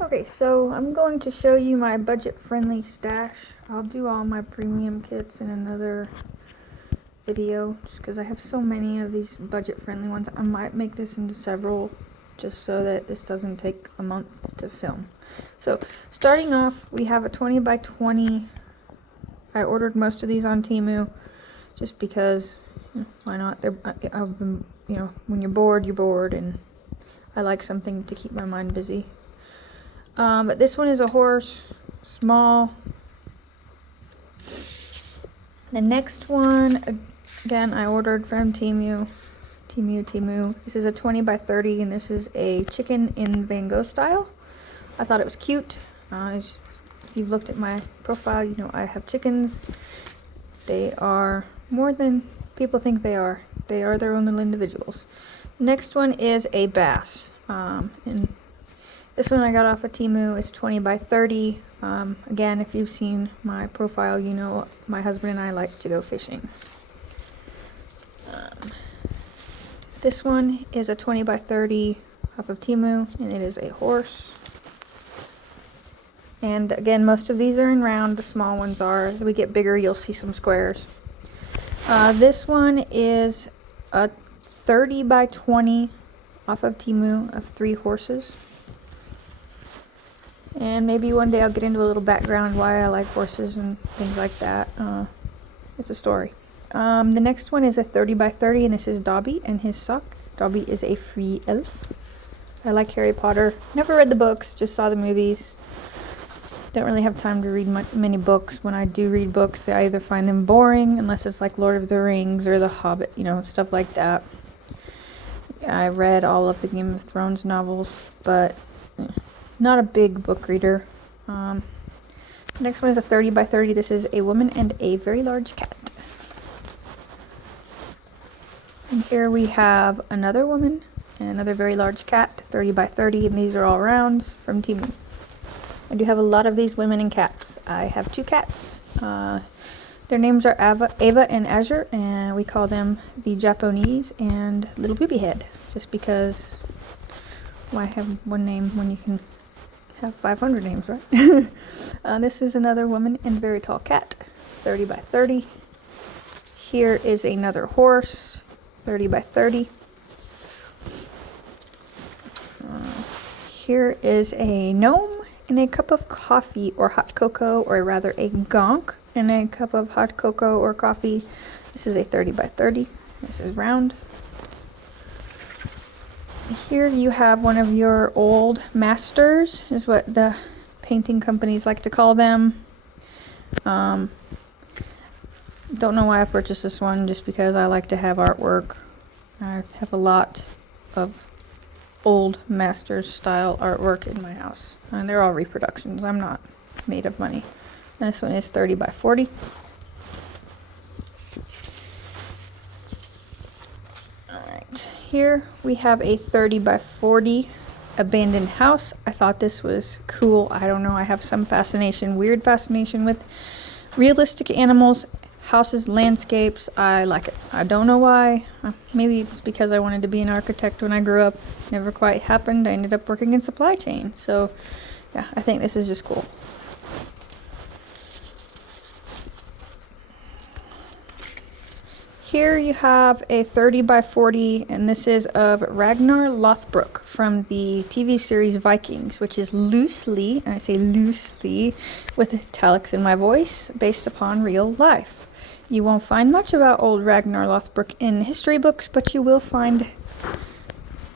Okay, so I'm going to show you my budget-friendly stash. I'll do all my premium kits in another video just because I have so many of these budget-friendly ones. I might make this into several just so that this doesn't take a month to film. So starting off, we have a 20 by 20. I ordered most of these on Temu just because, why not? I've been, when you're bored, and I like something to keep my mind busy. But this one is a horse, small. The next one, again, I ordered from Temu. This is a 20 by 30, and this is a chicken in Van Gogh style. I thought it was cute. If you've looked at my profile, you know I have chickens. They are more than people think they are. They are their own little individuals. The next one is a bass. And this one I got off of Temu. It's 20 by 30. Again, if you've seen my profile, you know my husband and I like to go fishing. This one is a 20 by 30 off of Temu, and it is a horse. And again, most of these are in round. The small ones are. As we get bigger, you'll see some squares. This one is a 30 by 20 off of Temu of 3 horses. And maybe one day I'll get into a little background why I like horses and things like that. It's a story. The next one is a 30 by 30, and this is Dobby and his sock. Dobby is a free elf. I like Harry Potter. Never read the books, just saw the movies. Don't really have time to read many books. When I do read books, I either find them boring, unless it's like Lord of the Rings or The Hobbit, stuff like that. I read all of the Game of Thrones novels, but not a big book reader. Next one is a 30 by 30. This is a woman and a very large cat. And here we have another woman and another very large cat, 30 by 30, and these are all rounds from Temu. I do have a lot of these women and cats. I have 2 cats. Their names are Ava and Azure, and we call them the Japanese and Little Booby Head, just because why have one name when you can have 500 names, right? This is another woman and very tall cat, 30 by 30. Here is another horse, 30 by 30. Here is a gnome and a cup of coffee or hot cocoa, or rather a gonk and a cup of hot cocoa or coffee. This is a 30 by 30. This is round. Here you have one of your old masters, is what the painting companies like to call them. Don't know why I purchased this one, just because I like to have artwork. I have a lot of old masters style artwork in my house, and they're all reproductions. I'm not made of money. And this one is 30 by 40. Alright, here we have a 30 by 40 abandoned house. I thought this was cool. I don't know, I have some weird fascination with realistic animals, houses, landscapes. I like it. I don't know why. Maybe it's because I wanted to be an architect when I grew up. Never quite happened. I ended up working in supply chain. So yeah, I think this is just cool. Here you have a 30 by 40, and this is of Ragnar Lothbrok from the TV series Vikings, which is loosely, and I say loosely with italics in my voice, based upon real life. You won't find much about old Ragnar Lothbrok in history books, but you will find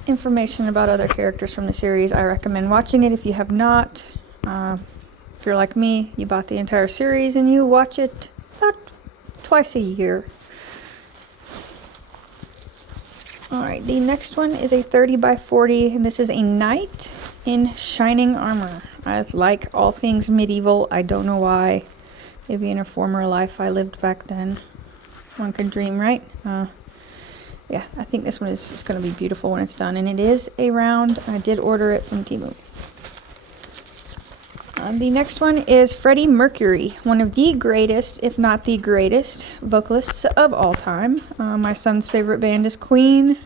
information about other characters from the series. I recommend watching it if you have not. If you're like me, you bought the entire series and you watch it about twice a year. Alright, the next one is a 30 by 40, and this is a knight in shining armor. I like all things medieval. I don't know why. Maybe in a former life I lived back then. One could dream, right? Yeah, I think this one is just going to be beautiful when it's done, and it is a round. I did order it from Temu. The next one is Freddie Mercury, one of the greatest, if not the greatest, vocalists of all time. My son's favorite band is Queen.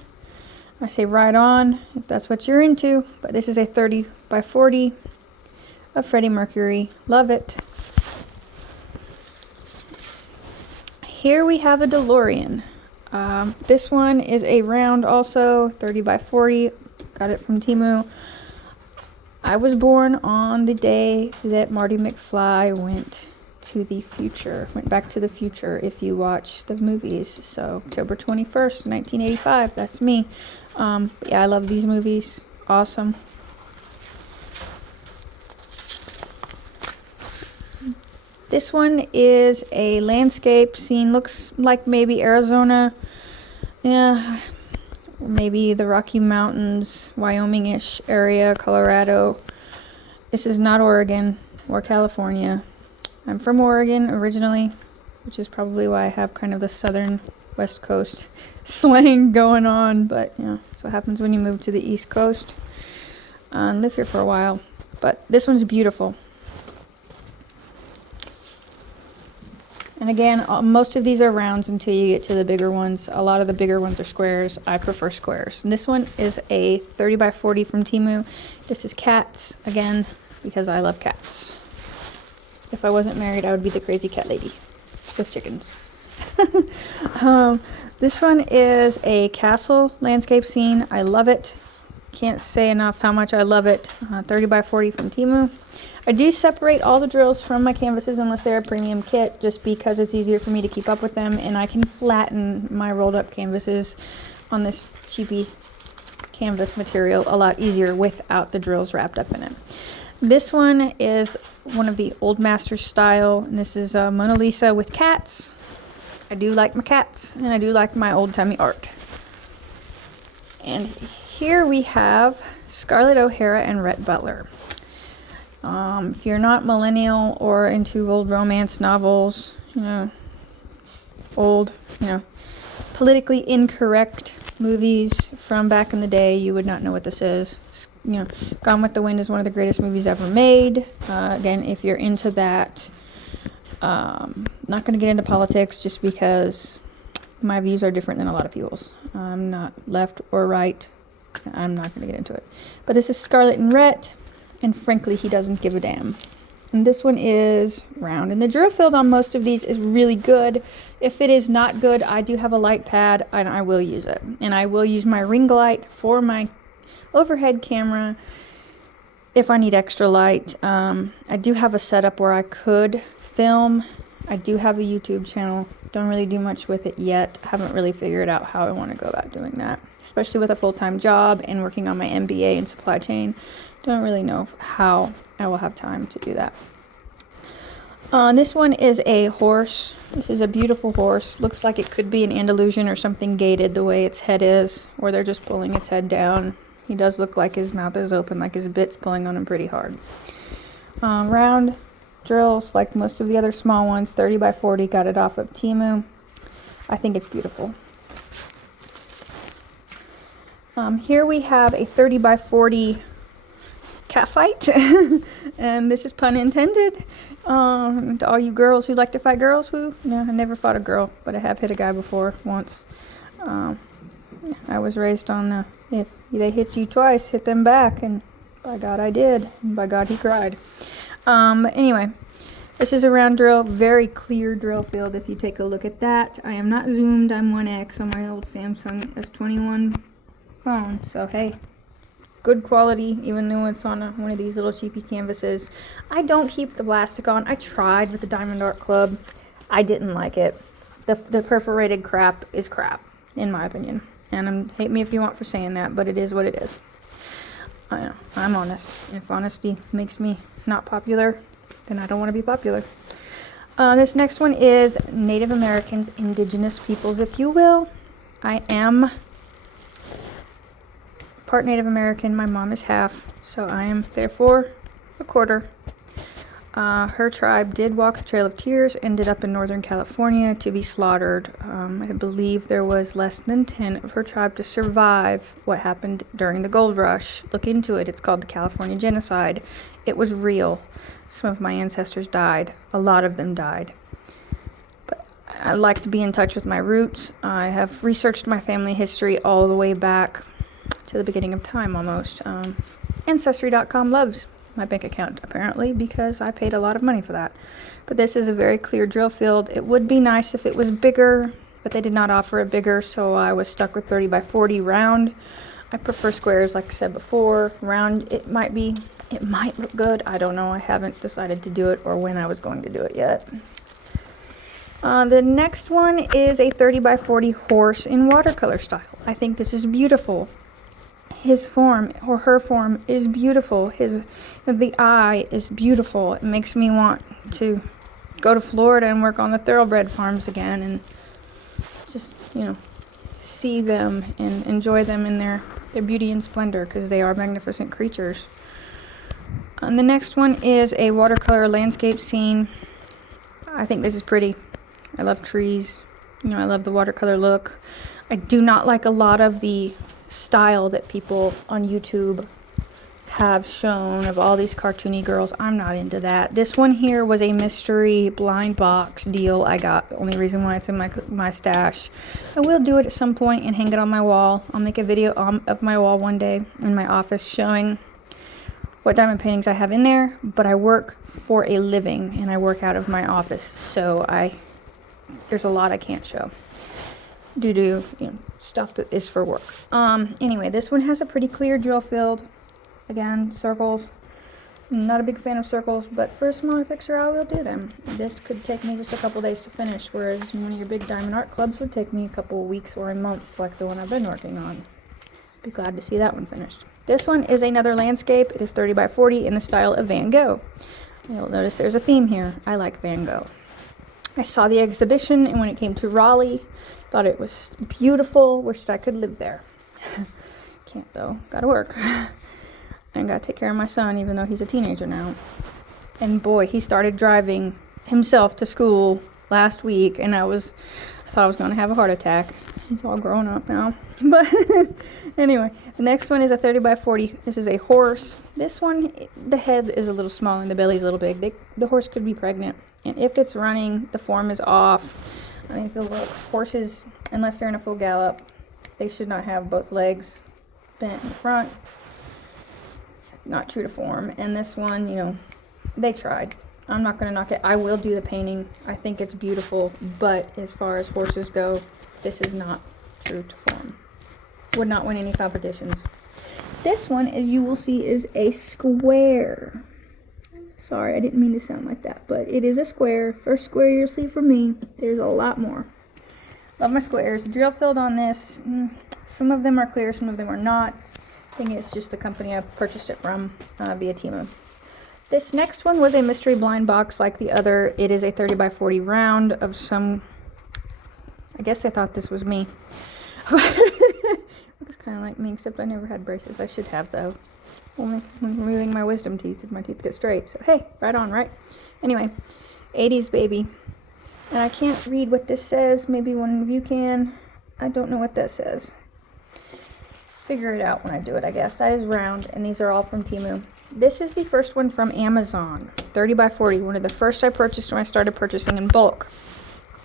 I say right on, if that's what you're into. But this is a 30 by 40. of Freddie Mercury. Love it. Here we have a DeLorean. This one is a round also, 30 by 40. Got it from Temu. I was born on the day that Marty McFly went back to the future if you watch the movies. So October 21st, 1985, that's me. Yeah, I love these movies. Awesome. This one is a landscape scene. Looks like maybe Arizona. Yeah, maybe the Rocky Mountains, Wyoming-ish area, Colorado. This is not Oregon or California. I'm from Oregon originally, which is probably why I have kind of the southern West Coast slang going on. But, you know, that's what happens when you move to the East Coast and live here for a while. But this one's beautiful. And again, most of these are rounds until you get to the bigger ones. A lot of the bigger ones are squares. I prefer squares. And this one is a 30 by 40 from Temu. This is cats, again, because I love cats. If I wasn't married, I would be the crazy cat lady with chickens. This one is a castle landscape scene. I love it. Can't say enough how much I love it. 30 by 40 from Temu. I do separate all the drills from my canvases unless they're a premium kit, just because it's easier for me to keep up with them, and I can flatten my rolled up canvases on this cheapy canvas material a lot easier without the drills wrapped up in it. This one is one of the Old Masters style, and this is Mona Lisa with cats. I do like my cats, and I do like my old-timey art. And here we have Scarlett O'Hara and Rhett Butler. If you're not millennial or into old romance novels, old, politically incorrect movies from back in the day, you would not know what this is. Gone with the Wind is one of the greatest movies ever made. Again, if you're into that, not going to get into politics just because my views are different than a lot of people's. I'm not left or right. I'm not going to get into it. But this is Scarlett and Rhett. And frankly, he doesn't give a damn. And this one is round. And the drill field on most of these is really good. If it is not good, I do have a light pad and I will use it. And I will use my ring light for my overhead camera if I need extra light. I do have a setup where I could film. I do have a YouTube channel. Don't really do much with it yet. Haven't really figured out how I want to go about doing that. Especially with a full-time job and working on my MBA in supply chain. Don't really know how I will have time to do that. This one is a horse. This is a beautiful horse. Looks like it could be an Andalusian or something gated the way its head is, or they're just pulling its head down. He does look like his mouth is open, like his bit's pulling on him pretty hard. Round drills, like most of the other small ones, 30 by 40, got it off of Temu. I think it's beautiful. Here we have a 30 by 40 cat fight, and this is pun intended. To all you girls who like to fight girls, I never fought a girl, but I have hit a guy before once. I was raised on if they hit you twice, hit them back, and by God I did, and by God he cried. But anyway, this is a round drill, very clear drill field if you take a look at that. I am not zoomed, I'm 1X on my old Samsung S21 phone, so hey. Good quality, even though it's on one of these little cheapy canvases. I don't keep the plastic on. I tried with the Diamond Art Club. I didn't like it. The perforated crap is crap, in my opinion. And hate me if you want for saying that, but it is what it is. I know, I'm honest. If honesty makes me not popular, then I don't want to be popular. This next one is Native Americans, indigenous peoples, if you will. I am part Native American. My mom is half, so I am therefore a quarter. Her tribe did walk the Trail of Tears, ended up in Northern California to be slaughtered. I believe there was less than 10 of her tribe to survive what happened during the gold rush. Look into it. It's called the California Genocide. It was real. Some of my ancestors died. A lot of them died. But I like to be in touch with my roots. I have researched my family history all the way back to the beginning of time almost. Ancestry.com loves my bank account, apparently, because I paid a lot of money for that. But this is a very clear drill field. It would be nice if it was bigger, but they did not offer it bigger, so I was stuck with 30 by 40 round. I prefer squares, like I said before. Round, it might look good. I don't know. I haven't decided to do it or when I was going to do it yet. The next one is a 30 by 40 horse in watercolor style. I think this is beautiful. His form or her form is beautiful. The eye is beautiful. It makes me want to go to Florida and work on the thoroughbred farms again and just, see them and enjoy them in their beauty and splendor, because they are magnificent creatures. And the next one is a watercolor landscape scene. I think this is pretty. I love trees. I love the watercolor look. I do not like a lot of the style that people on YouTube have shown of all these cartoony girls. I'm not into that. This one here was a mystery blind box deal I got. The only reason why it's in my stash. I will do it at some point and hang it on my wall. I'll make a video of my wall one day in my office showing what diamond paintings I have in there, but I work for a living and I work out of my office, so there's a lot I can't show due to stuff that is for work. Anyway, this one has a pretty clear drill field. Again, circles. I'm not a big fan of circles, but for a smaller picture I will do them. This could take me just a couple days to finish, whereas one of your big diamond art clubs would take me a couple weeks or a month, like the one I've been working on. Be glad to see that one finished. This one is another landscape. It is 30 by 40 in the style of Van Gogh. You'll notice there's a theme here. I like Van Gogh. I saw the exhibition, and when it came to Raleigh, thought it was beautiful. Wished I could live there. Can't though. Gotta work. And gotta take care of my son, even though he's a teenager now. And boy, he started driving himself to school last week, and I thought I was gonna have a heart attack. He's all grown up now. But anyway, the next one is a 30 by 40. This is a horse. This one, the head is a little small and the belly's a little big. The horse could be pregnant. And if it's running, the form is off. I mean, if you look, horses, unless they're in a full gallop, they should not have both legs bent in front. Not true to form. And this one, they tried. I'm not going to knock it. I will do the painting. I think it's beautiful, but as far as horses go, this is not true to form. Would not win any competitions. This one, as you will see, is a square. Sorry, I didn't mean to sound like that, but it is a square. First square you'll see from me. There's a lot more. Love my squares. The drill field on this, some of them are clear, some of them are not. I think it's just the company I purchased it from via Temu. This next one was a mystery blind box like the other. It is a 30 by 40 round of some, I guess they thought this was me. Looks kind of like me, except I never had braces. I should have, though. Only when removing my wisdom teeth if my teeth get straight. So hey, right on, right? Anyway, 80s baby. And I can't read what this says. Maybe one of you can. I don't know what that says. Figure it out when I do it, I guess. That is round, and these are all from Temu. This is the first one from Amazon. 30 by 40. One of the first I purchased when I started purchasing in bulk.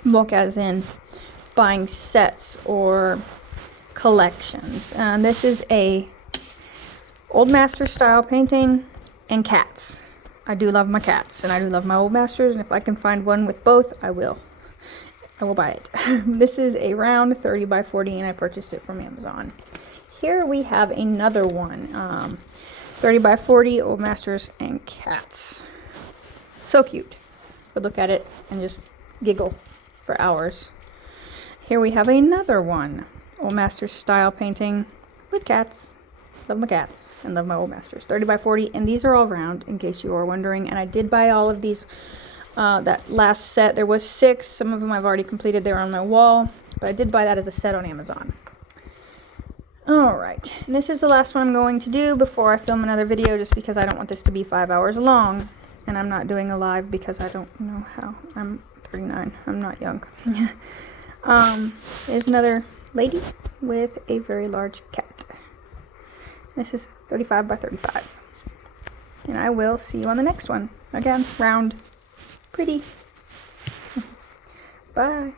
Bulk as in buying sets or collections. This is a Old Master style painting and cats. I do love my cats and I do love my Old Masters, and if I can find one with both, I will buy it. This is a round 30 by 40 and I purchased it from Amazon. Here we have another one, 30 by 40 Old Masters and cats. So cute. Could look at it and just giggle for hours. Here we have another one, Old Masters style painting with cats. Love my cats and love my Old Masters. 30 by 40, and these are all round, in case you are wondering. And I did buy all of these, that last set. There was 6. Some of them I've already completed. They're on my wall, but I did buy that as a set on Amazon. Alright, and this is the last one I'm going to do before I film another video, just because I don't want this to be 5 hours long. And I'm not doing a live because I don't know how. I'm 39. I'm not young. There's another lady with a very large cat. This is 35 by 35. And I will see you on the next one. Again, round. Pretty. Bye.